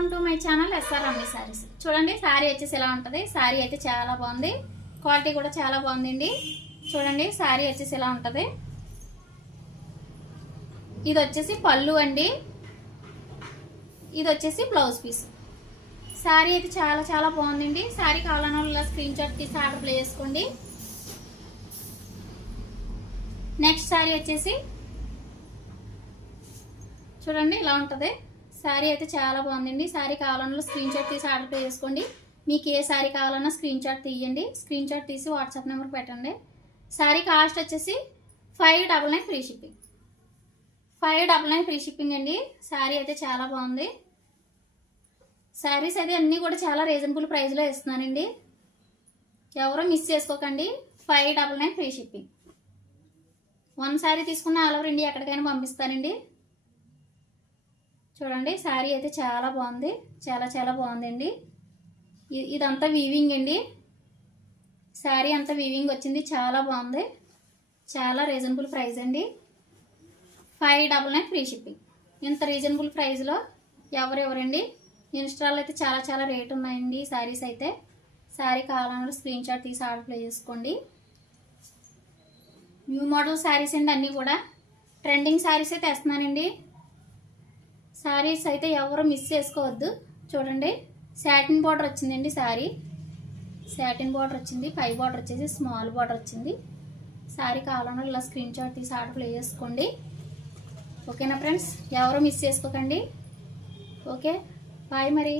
Welcome to my channel SR Rammi saris. చూడండి సారీ వచ్చేసి ఎలా ఉంటుంది. సారీ అయితే చాలా బాగుంది, క్వాలిటీ కూడా చాలా బాగుందండి. చూడండి సారీ వచ్చేసి ఎలా ఉంటుంది. ఇది వచ్చేసి పళ్ళు అండి, ఇది వచ్చేసి బ్లౌజ్ పీస్. సారీ అయితే చాలా చాలా బాగుందండి. సారీ కావాలన్న వాళ్ళు స్క్రీన్ షాట్ తీసి ఆర్డర్ ప్లే చేసుకోండి. నెక్స్ట్ సారీ వచ్చేసి చూడండి ఇలా ఉంటుంది. సారీ అయితే చాలా బాగుందండి. సారీ కావాలన్నా స్క్రీన్ షాట్ తీసి ఆర్డర్ ప్లే చేసుకోండి. మీకు ఏ సారీ కావాలన్నా స్క్రీన్ షాట్ తీయండి. స్క్రీన్ షాట్ తీసి వాట్సాప్ నెంబర్కి పెట్టండి. సారీ కాస్ట్ వచ్చేసి 599 ఫ్రీ షిప్పింగ్. 599 ఫ్రీ షిప్పింగ్ అండి. సారీ అయితే చాలా బాగుంది. శారీస్ అయితే అన్నీ కూడా చాలా రీజనబుల్ ప్రైస్లో ఇస్తున్నానండి. ఎవరో మిస్ చేసుకోకండి. 599 ఫ్రీ షిప్పింగ్. 1 సారీ తీసుకున్న ఆల్ ఓవర్ ఇండియా ఎక్కడికైనా పంపిస్తానండి. చూడండి సారీ అయితే చాలా బాగుంది, చాలా చాలా బాగుందండి. ఇదంతా వీవింగ్ అండి. సారీ అంతా వీవింగ్ వచ్చింది, చాలా బాగుంది. చాలా రీజనబుల్ ప్రైస్ అండి. 599 ఫ్రీ షిప్పింగ్. ఇంత రీజనబుల్ ప్రైస్లో ఎవరెవరండి. ఇన్స్టాలో అయితే చాలా చాలా రేట్ ఉన్నాయండి సారీస్ అయితే. సారీ కావాలన్నా స్క్రీన్ షాట్ తీసి ఆర్డర్ ప్లే చేసుకోండి. న్యూ మోడల్ సారీస్ అండి, అన్నీ కూడా ట్రెండింగ్ సారీస్ అయితే వేస్తున్నానండి. సారీస్ అయితే ఎవరు మిస్ చేసుకోవద్దు. చూడండి సాటిన్ బార్డర్ వచ్చిందండి. సారీ సాటిన్ బార్డర్ వచ్చింది, పై బార్డర్ వచ్చేసి స్మాల్ బార్డర్ వచ్చింది. సారీ కావాలన్నా ఇలా స్క్రీన్ షాట్ తీసి ఆర్డర్ ప్లే చేసుకోండి. ఓకేనా ఫ్రెండ్స్, ఎవరు మిస్ చేసుకోకండి. ఓకే బాయ్ మరి.